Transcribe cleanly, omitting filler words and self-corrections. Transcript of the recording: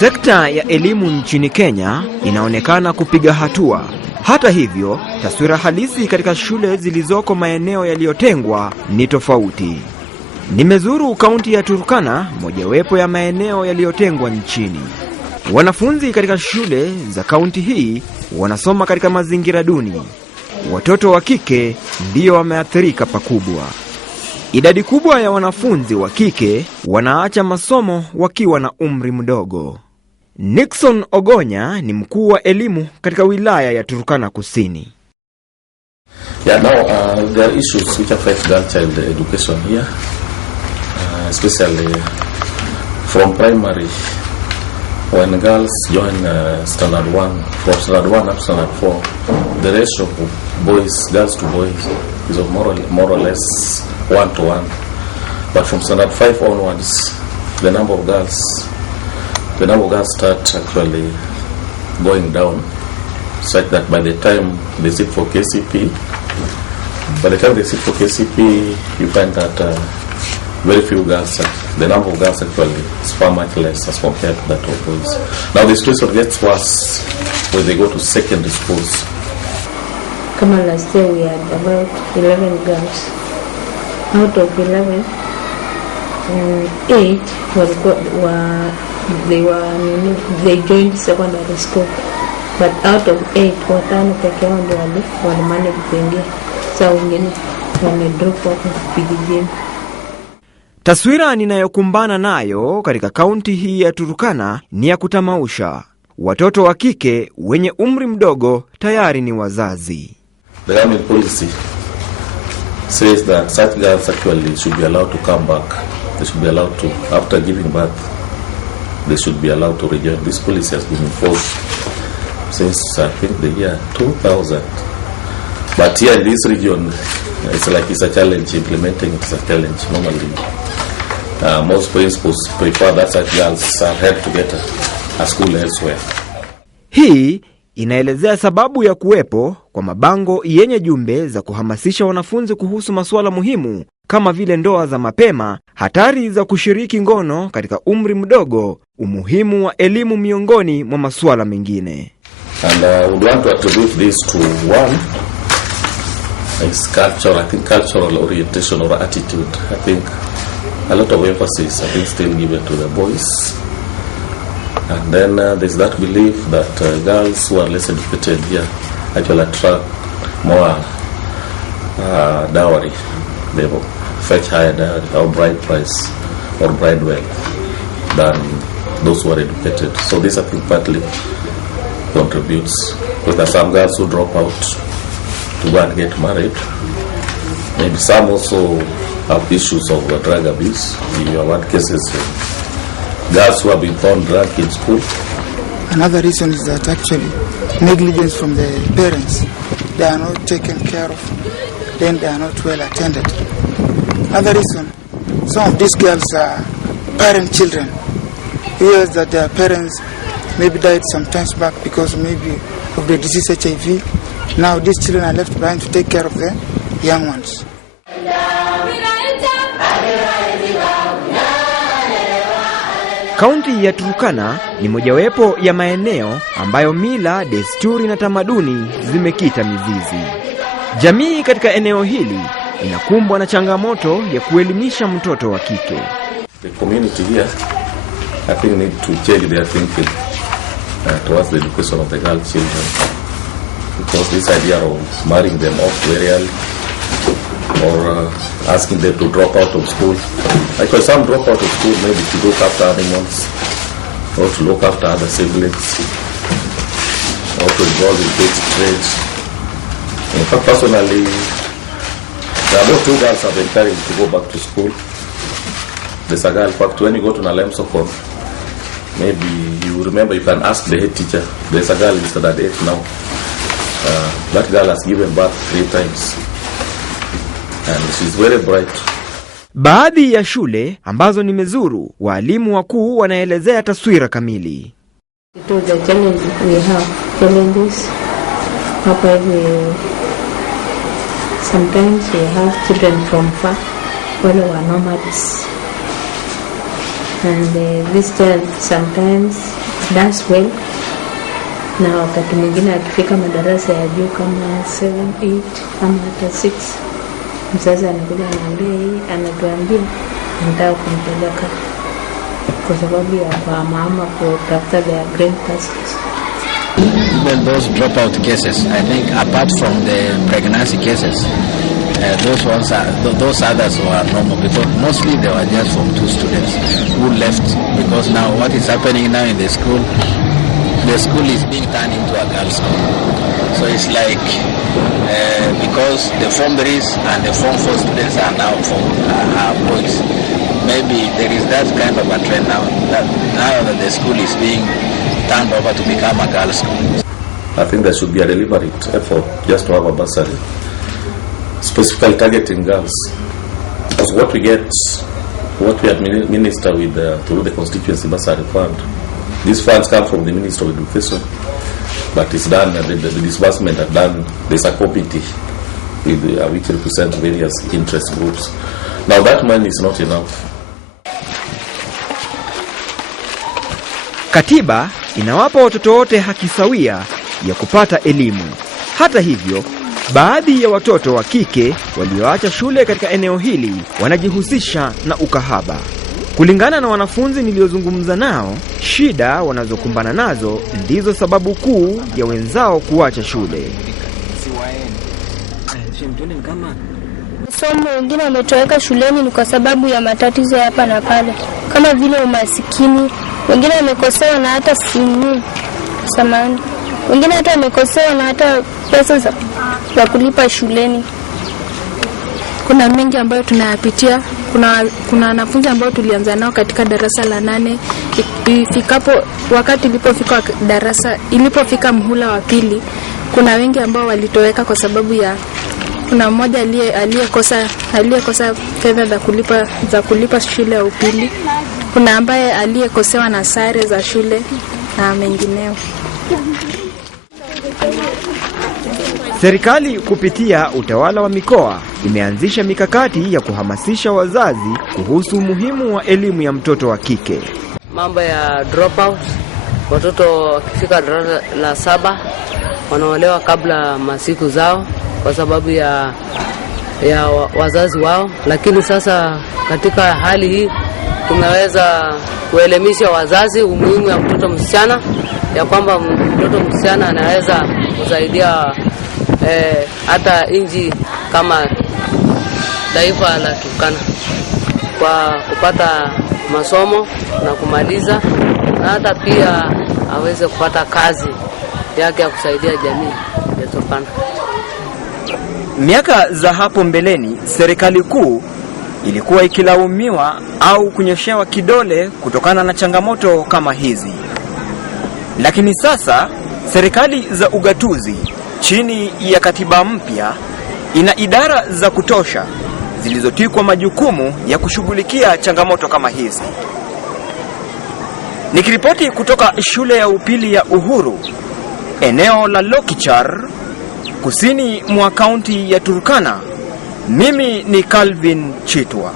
Sekta ya elimu nchini Kenya inaonekana kupiga hatua. Hata hivyo, taswira halisi katika shule zilizoko maeneo yaliyotengwa ni tofauti. Nimezuru kaunti ya Turkana, mojawapo ya maeneo yaliyotengwa nchini. Wanafunzi katika shule za kaunti hii wanasoma katika mazingira duni. Watoto wa kike ndio wameathirika pakubwa. Idadi kubwa ya wanafunzi wa kike wanaacha masomo wakiwa na umri mdogo. Nixon Ogonya ni mkuu wa elimu katika wilaya ya Turkana Kusini. Yeah, now there are issues which affect girl child education here, especially from primary. When girls join standard 1, from standard 1 up to standard 4, the ratio of girls to boys is of more or less 1 to 1. But from standard 5 onwards, the number of girls start actually going down, such that by the time they sit for KCP, you find that very few girls, the number of girls actually is far much less as compared to that of boys. Now the situation gets worse when they go to secondary schools. Kama last year we had about 11 girls. Out of 11, 8 they joined secondary school. But out of 8, watano peke yao ndio walimanage kuingia. Sasa wengine wamedrop out PGM. Taswira ninayokumbana nayo katika kaunti hii ya Turkana ni ya kutamausha. Watoto wa kike wenye umri mdogo tayari ni wazazi. The government policy says that such girls actually should be allowed to come back. They should be allowed to, after giving birth, they should be allowed to rejoin. This policy has been enforced since I think the year 2000. But here in this region, it's a challenge. Implementing it is a challenge. Normally, most principals prefer that such girls are helped to get a school elsewhere. Hii inaelezea sababu ya kuwepo kwa mabango yenye jumbe za kuhamasisha wanafunzi kuhusu masuala muhimu kama vile ndoa za mapema, hatari za kushiriki ngono katika umri mdogo, umuhimu wa elimu miongoni mwa masuala mengine. And I would want to attribute this to one, is culture. I think cultural orientation or attitude. I think a lot of emphasis still given to the boys. And then there's that belief that girls who are less educated here actually attract more dowry. They fetch higher dowry or bride price or bride wealth than those who are educated. So this I think partly contributes, because there are some girls who drop out to go and get married. Maybe some also have issues of drug abuse. You have had cases of girls who have been found drunk in school. Another reason is that actually negligence from the parents. They are not taken care of, then they are not well attended. Another reason, some of these girls are parent children. Here's that their parents maybe died some times back because maybe of the disease HIV. Now these children are left behind to take care of the young ones. Kaunti ya Turkana ni mojawapo ya maeneo ambayo mila, desturi na tamaduni zimekita mizizi. Jamii katika eneo hili inakumbwa na changamoto ya kuelimisha mtoto wa kike. The community here, I think, need to change their thinking towards the education of the girl children, because this idea of marrying them off very early or asking them to drop out of school, because some drop out of school maybe to look after animals or to look after other siblings or to involve in basic trades. In fact, personally, there are about 2 girls I've encouraged to go back to school. There's a girl, in fact, when you go to Nalem Sokon, maybe you remember, you can ask the head teacher. There's a girl listed at 8 now. That girl has given birth 3 times. And she's very bright. Baadhi ya shule ambazo nimezuru, walimu wakuu wanaelezea taswira kamili. To the challenge we have, challenges hapa sometimes we have children from far wale wa nomads, and this child sometimes does well, na wakati mwingine akifika madarasa ya juu kama 7, 8 ama hata 6, mzazi anakuja anatuambia nataka kumpeleka kwa sababu ya kwa mama kutafuta their brain passes. Even those dropout cases, I think apart from the pregnancy cases, those others were normal because mostly they were just from 2 students who left because now what is happening now in the school is being turned into a girls' school. So it's like because the Form 3s and the Form 4 students are now boys. Maybe there is that kind of a trend now that the school is being turned over to become a girls' school. I think there should be a deliberate effort just to have a bursary specifically targeting girls. Because what we administer with through the constituency bursary fund, these funds come from the Ministry of Education, but it's done, the disbursement are done, there's a committee with, which represents various interest groups. Now that money is not enough. Katiba inawapa watoto wote haki sawia ya kupata elimu. Hata hivyo, baadhi ya watoto wa kike walioacha shule katika eneo hili wanajihusisha na ukahaba. Kulingana na wanafunzi niliozungumza nao, shida wanazokumbana nazo ndizo sababu kuu ya wenzao kuacha shule. Somo wengine wametoweka shuleni ni kwa sababu ya matatizo hapa na pale, kama vile umasikini. Wengine wamekosewa na hata simu samani. Wengine hata wamekosewa na hata pesa za kulipa shuleni. Kuna mengi ambayo tunayapitia. Kuna wanafunzi ambao tulianza nao katika darasa la 8, wakati ilipofika mhula wa pili, kuna wengi ambao walitoweka kwa sababu ya kuna mmoja aliyekosa fedha za kulipa shule ya upili. Kuna ambaye aliyekosewa na sare za shule na mengineo. Serikali kupitia utawala wa mikoa imeanzisha mikakati ya kuhamasisha wazazi kuhusu umuhimu wa elimu ya mtoto wa kike. Mambo ya dropout, watoto wakifika darasa la 7 wanaolewa kabla masiku zao kwa sababu ya wazazi wao. Lakini sasa katika hali hii tumeweza kuelimisha wazazi umuhimu ya mtoto msichana, ya kwamba mtoto msichana anaweza kusaidia hata nchi kama taifa la Turkana kwa kupata masomo na kumaliza, na hata pia aweze kupata kazi yake ya kusaidia jamii ya Turkana. Miaka za hapo mbeleni, serikali kuu ilikuwa ikilaumiwa au kunyoshewa kidole kutokana na changamoto kama hizi. Lakini sasa serikali za ugatuzi chini ya katiba mpya ina idara za kutosha zilizotikwa majukumu ya kushughulikia changamoto kama hizi. Nikiripoti kutoka shule ya upili ya Uhuru, eneo la Lokichar, kusini mwa kaunti ya Turkana, mimi ni Calvin Chitwa.